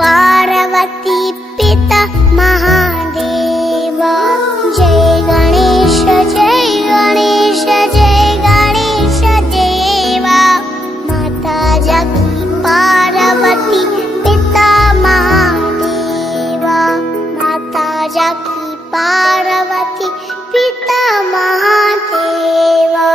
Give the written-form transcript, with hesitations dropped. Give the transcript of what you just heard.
पार्वती पिता महादेवा। जय गणेश जय गणेश जय गणेश देवा। माता जाकी पार्वती पिता महादेवा। माता जाकी पार्वती पिता महादेवा।